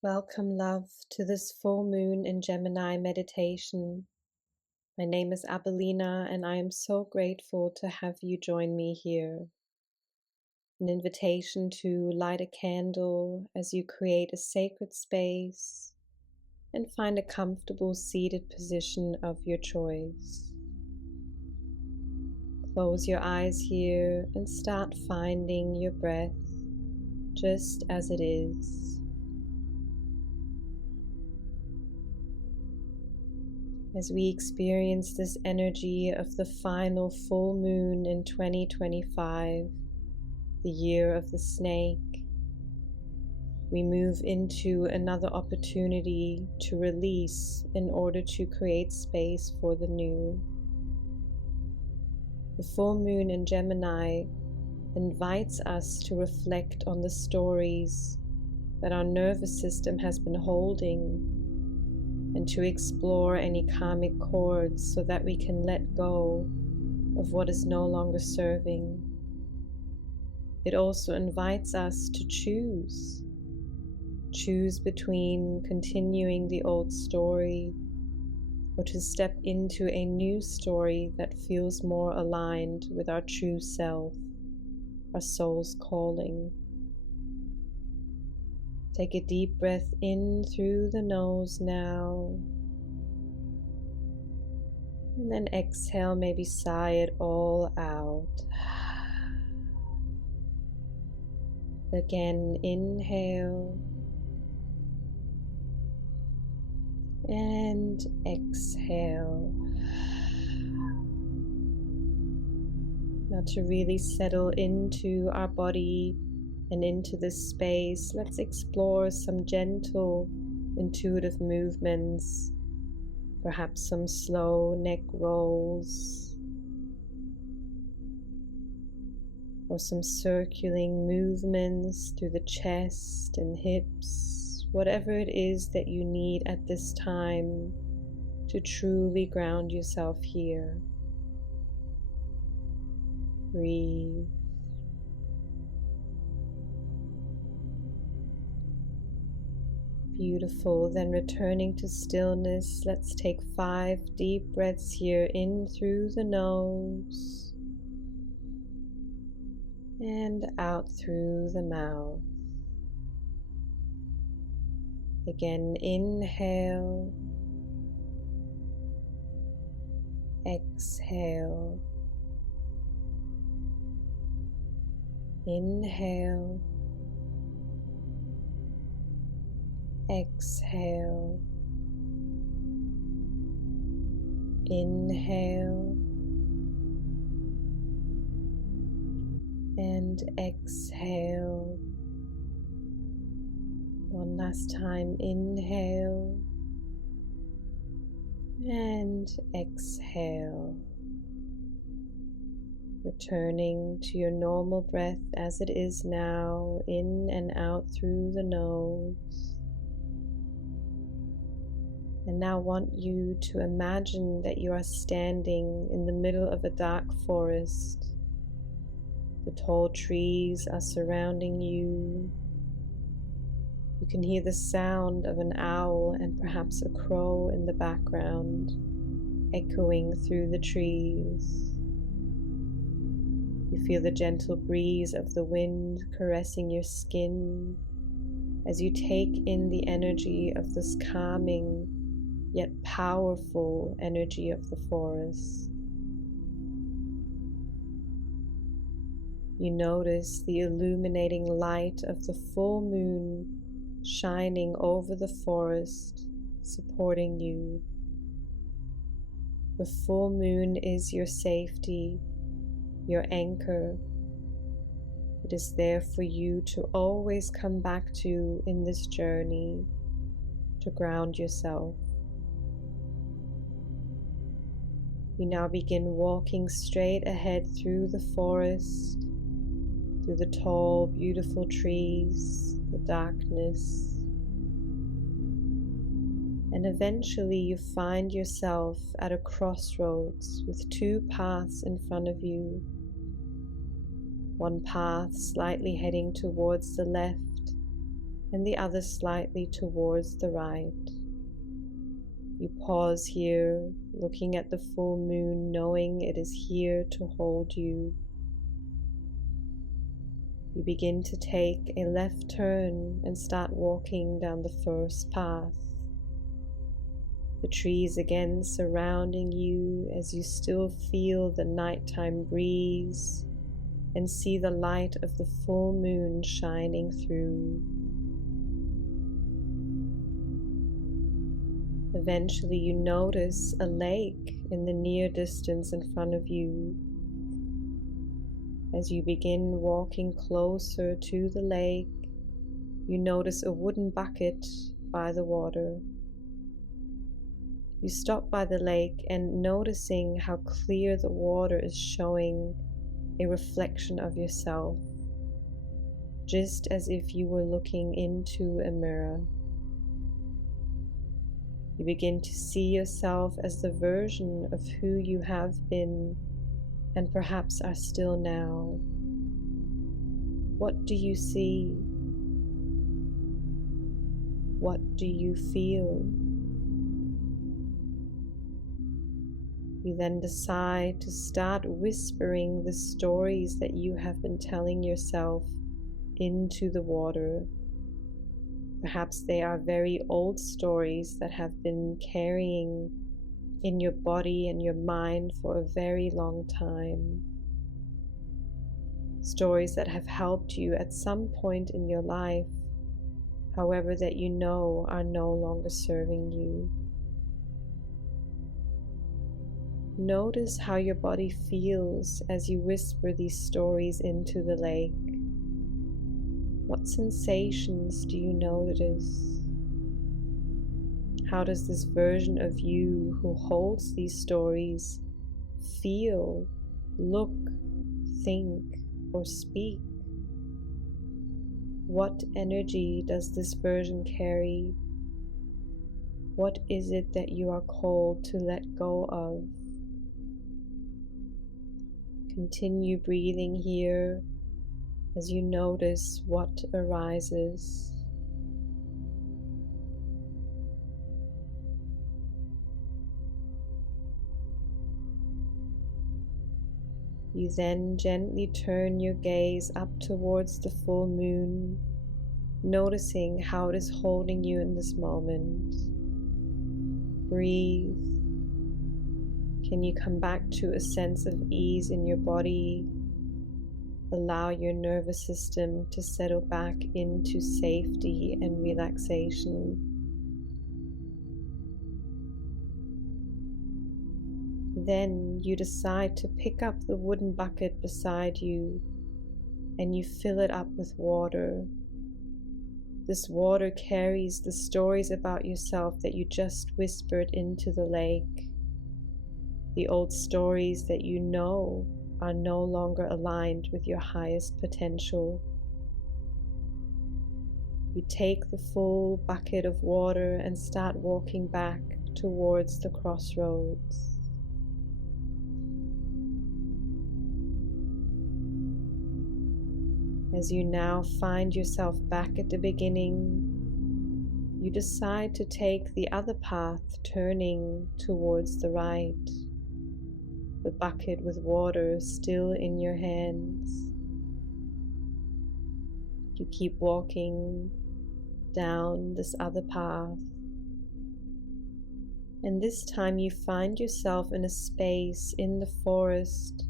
Welcome, love, to this full moon in Gemini meditation. My name is Abelina, and I am so grateful to have you join me here. An invitation to light a candle as you create a sacred space and find a comfortable seated position of your choice. Close your eyes here and start finding your breath just as it is. As we experience this energy of the final full moon in 2025, the year of the snake, we move into another opportunity to release in order to create space for the new. The full moon in Gemini invites us to reflect on the stories that our nervous system has been holding, and to explore any karmic cords so that we can let go of what is no longer serving. It also invites us to choose between continuing the old story or to step into a new story that feels more aligned with our true self, our soul's calling. Take a deep breath in through the nose now, and then exhale, maybe sigh it all out. Again, inhale and exhale. Now, to really settle into our body and into this space, let's explore some gentle, intuitive movements, perhaps some slow neck rolls, or some circling movements through the chest and hips, whatever it is that you need at this time to truly ground yourself here. Breathe. Beautiful. Then returning to stillness, let's take 5 deep breaths here in through the nose and out through the mouth. Again, inhale, exhale, inhale, exhale, inhale, and exhale. One last time, inhale and exhale. Returning to your normal breath as it is now, in and out through the nose. And now I want you to imagine that you are standing in the middle of a dark forest. The tall trees are surrounding you. You can hear the sound of an owl and perhaps a crow in the background, echoing through the trees. You feel the gentle breeze of the wind caressing your skin as you take in the energy of this calming yet powerful energy of the forest. You notice the illuminating light of the full moon shining over the forest, supporting you. The full moon is your safety, your anchor. It is there for you to always come back to in this journey, to ground yourself. You now begin walking straight ahead through the forest, through the tall, beautiful trees, the darkness, and eventually you find yourself at a crossroads with 2 paths in front of you. One path slightly heading towards the left, and the other slightly towards the right. You pause here, looking at the full moon, knowing it is here to hold you. You begin to take a left turn and start walking down the first path. The trees again surrounding you as you still feel the nighttime breeze and see the light of the full moon shining through. Eventually you notice a lake in the near distance in front of you. As you begin walking closer to the lake, you notice a wooden bucket by the water. You stop by the lake and noticing how clear the water is showing a reflection of yourself, just as if you were looking into a mirror. You begin to see yourself as the version of who you have been and perhaps are still now. What do you see? What do you feel? You then decide to start whispering the stories that you have been telling yourself into the water. Perhaps they are very old stories that have been carrying in your body and your mind for a very long time. Stories that have helped you at some point in your life, however, that you know are no longer serving you. Notice how your body feels as you whisper these stories into the lake. What sensations do you notice? How does this version of you who holds these stories feel, look, think, or speak? What energy does this version carry? What is it that you are called to let go of? Continue breathing here as you notice what arises. You then gently turn your gaze up towards the full moon, noticing how it is holding you in this moment. Breathe. Can you come back to a sense of ease in your body? Allow your nervous system to settle back into safety and relaxation. Then you decide to pick up the wooden bucket beside you and you fill it up with water. This water carries the stories about yourself that you just whispered into the lake. The old stories that you know are no longer aligned with your highest potential. You take the full bucket of water and start walking back towards the crossroads. As you now find yourself back at the beginning, you decide to take the other path, turning towards the right. The bucket with water still in your hands. You keep walking down this other path. And this time you find yourself in a space in the forest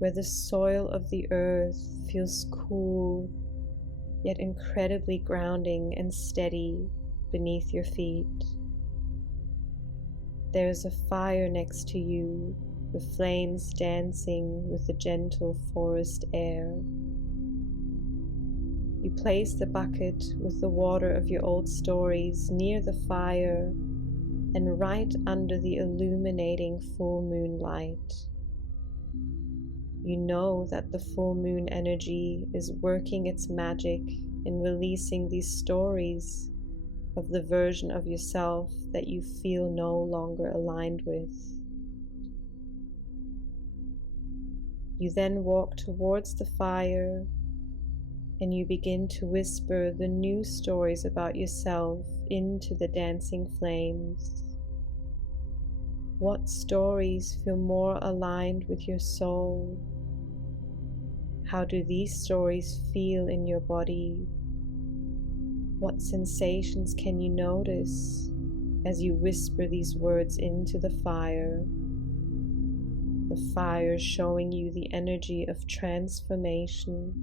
where the soil of the earth feels cool, yet incredibly grounding and steady beneath your feet. There's a fire next to you, the flames dancing with the gentle forest air. You place the bucket with the water of your old stories near the fire and right under the illuminating full moon light. You know that the full moon energy is working its magic in releasing these stories of the version of yourself that you feel no longer aligned with. You then walk towards the fire and you begin to whisper the new stories about yourself into the dancing flames. What stories feel more aligned with your soul? How do these stories feel in your body? What sensations can you notice as you whisper these words into the fire? The fire showing you the energy of transformation.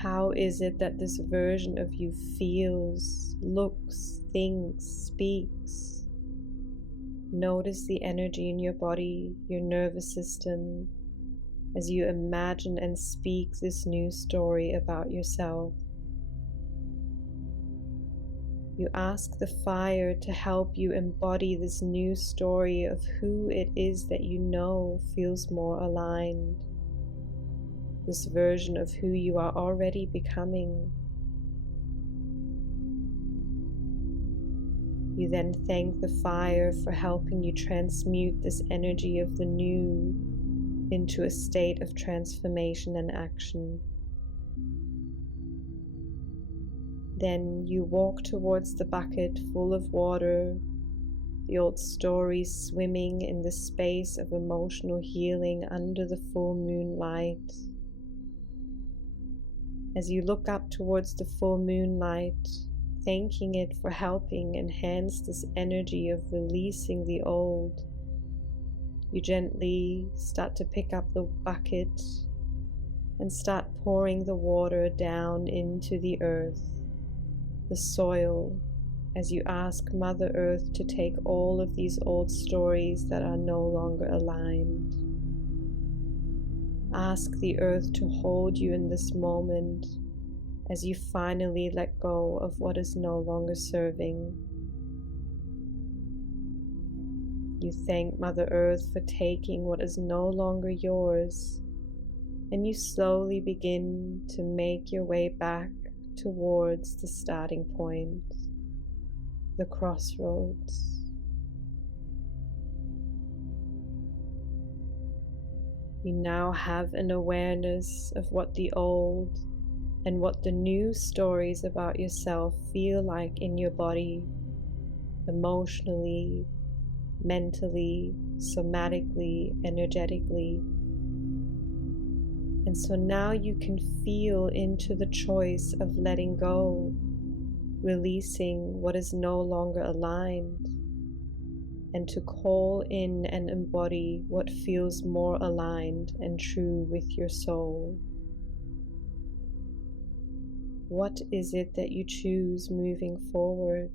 How is it that this version of you feels, looks, thinks, speaks? Notice the energy in your body, your nervous system, as you imagine and speak this new story about yourself. You ask the fire to help you embody this new story of who it is that you know feels more aligned. This version of who you are already becoming. You then thank the fire for helping you transmute this energy of the new into a state of transformation and action. Then you walk towards the bucket full of water, the old stories swimming in the space of emotional healing under the full moon light. As you look up towards the full moonlight, thanking it for helping enhance this energy of releasing the old, you gently start to pick up the bucket and start pouring the water down into the earth, the soil, as you ask Mother Earth to take all of these old stories that are no longer aligned. Ask the earth to hold you in this moment as you finally let go of what is no longer serving. You thank Mother Earth for taking what is no longer yours, and you slowly begin to make your way back towards the starting point, the crossroads. You now have an awareness of what the old and what the new stories about yourself feel like in your body, emotionally, mentally, somatically, energetically. And so now you can feel into the choice of letting go, releasing what is no longer aligned, and to call in and embody what feels more aligned and true with your soul. What is it that you choose moving forward?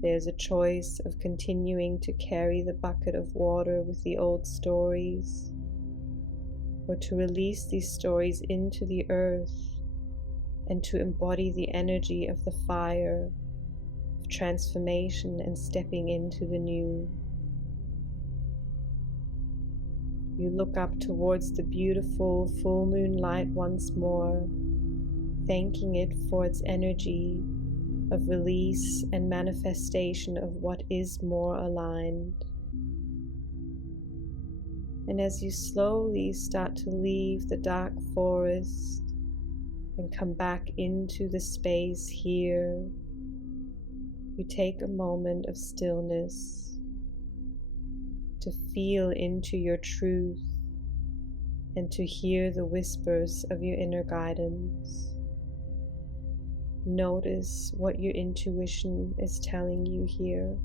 There's a choice of continuing to carry the bucket of water with the old stories, or to release these stories into the earth and to embody the energy of the fire of transformation and stepping into the new. You look up towards the beautiful full moon light once more, thanking it for its energy of release and manifestation of what is more aligned. And as you slowly start to leave the dark forest and come back into the space here, you take a moment of stillness to feel into your truth and to hear the whispers of your inner guidance. Notice what your intuition is telling you here.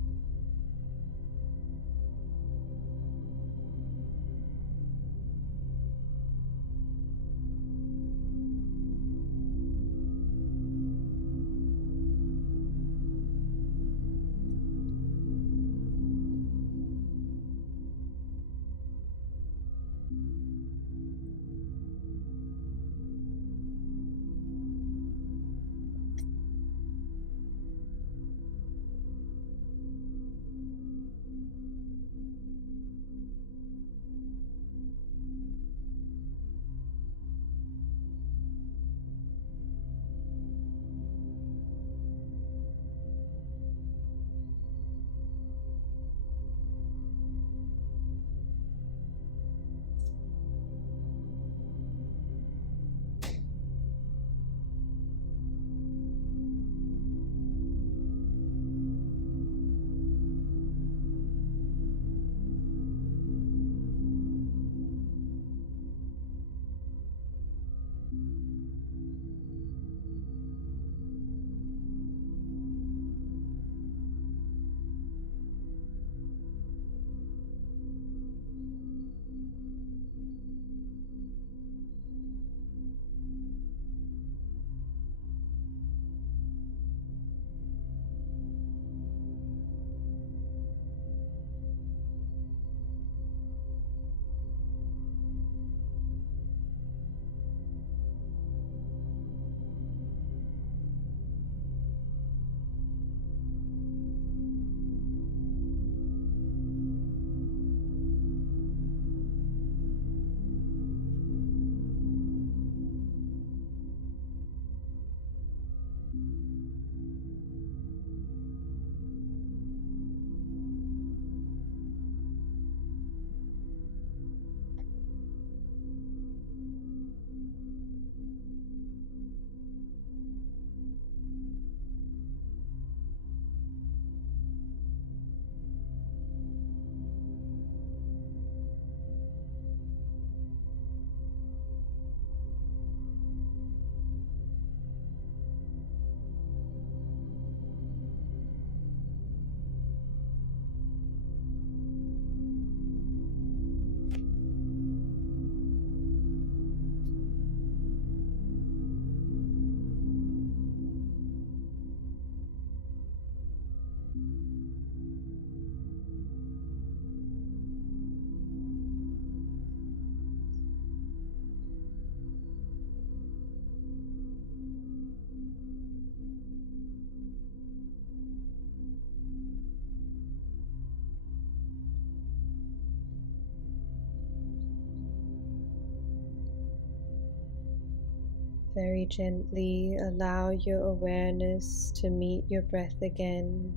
Very gently allow your awareness to meet your breath again.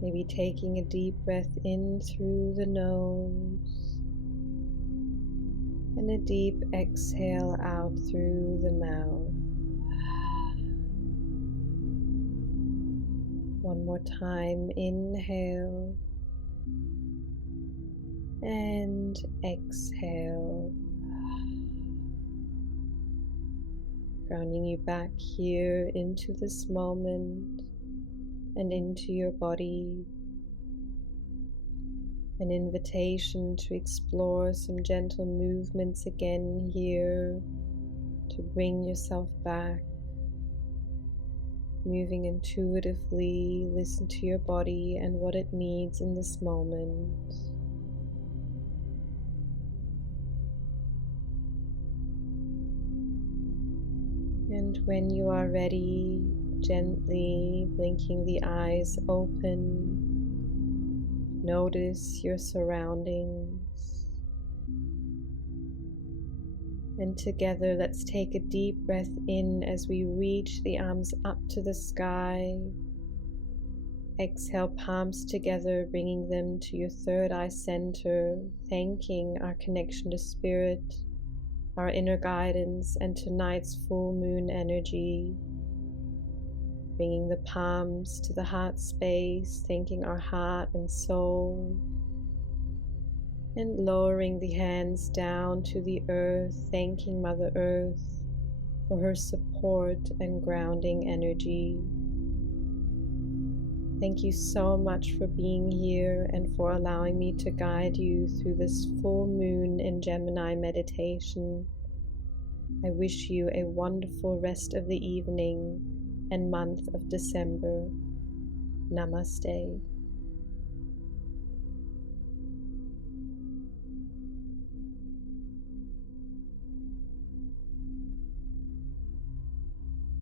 Maybe taking a deep breath in through the nose and a deep exhale out through the mouth. One more time, inhale and exhale. Grounding you back here into this moment and into your body. An invitation to explore some gentle movements again here to bring yourself back. Moving intuitively, listen to your body and what it needs in this moment. And when you are ready, gently blinking the eyes open, notice your surroundings. And together, let's take a deep breath in as we reach the arms up to the sky. Exhale, palms together, bringing them to your third eye center, thanking our connection to spirit, our inner guidance, and tonight's full moon energy. Bringing the palms to the heart space, thanking our heart and soul. And lowering the hands down to the earth, thanking Mother Earth for her support and grounding energy. Thank you so much for being here and for allowing me to guide you through this full moon in Gemini meditation. I wish you a wonderful rest of the evening and month of December. Namaste.